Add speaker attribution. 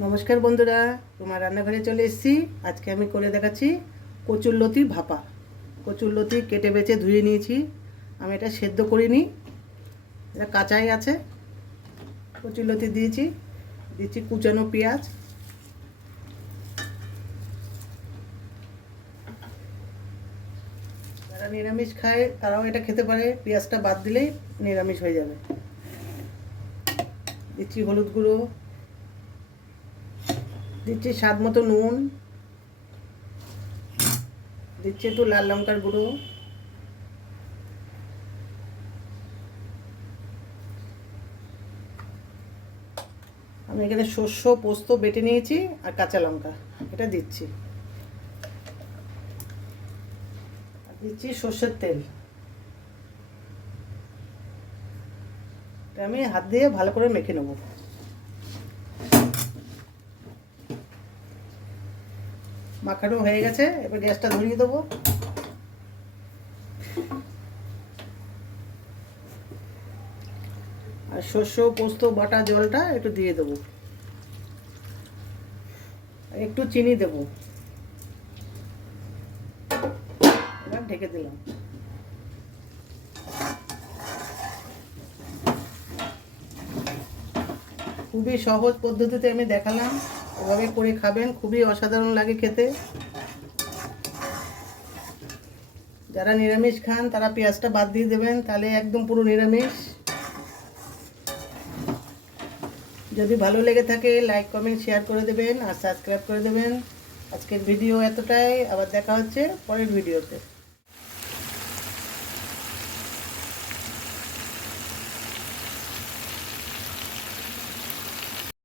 Speaker 1: নমস্কার বন্ধুরা, তোমার রান্নাঘরে চলে এসেছি। আজকে আমি করে দেখাচ্ছি কচুর লতি ভাপা। কচুরলতি কেটে বেছে ধুয়ে নিয়েছি। আমি এটা সেদ্ধ করিনি। এটা কাঁচাই আছে। কচুর লতি দিয়েছি। দিচ্ছি কুচানো পেঁয়াজ। যারা নিরামিষ খায়, তারাও এটা খেতে পারে। পেঁয়াজটা বাদ দিলেই নিরামিষ হয়ে যাবে। দিচ্ছি হলুদ গুঁড়ো। দিচ্ছি স্বাদ মতো নুন। দিচ্ছি একটু লাল লঙ্কার গুঁড়ো। আমি এখানে শস্য, পোস্ত বেটে নিয়েছি আর কাঁচা লঙ্কা, এটা দিচ্ছি। দিচ্ছি সর্ষের তেল। আমি হাত দিয়ে ভালো করে মেখে নেব। মাখানো হয়ে গেছে, এবার গ্যাসটা ধরিয়ে দেবো। আর শস্য, পোস্ত, বাটা, জলটা একটু দিয়ে দেবো। একটু চিনি দেবো। এবার ঢেকে দিলাম। খুবই সহজ পদ্ধতিতে আমি দেখালাম। এভাবে করে খাবেন, খুবই অসাধারণ লাগে খেতে। যারা নিরামিষ খান, তারা পেঁয়াজটা বাদ দিয়ে দেবেন, তাহলে একদম পুরো নিরামিষ। যদি ভালো লেগে থাকে লাইক কমেন্ট শেয়ার করে দেবেন আর সাবস্ক্রাইব করে দেবেন। আজকের ভিডিও এতটাই, আবার দেখা হচ্ছে পরের ভিডিওতে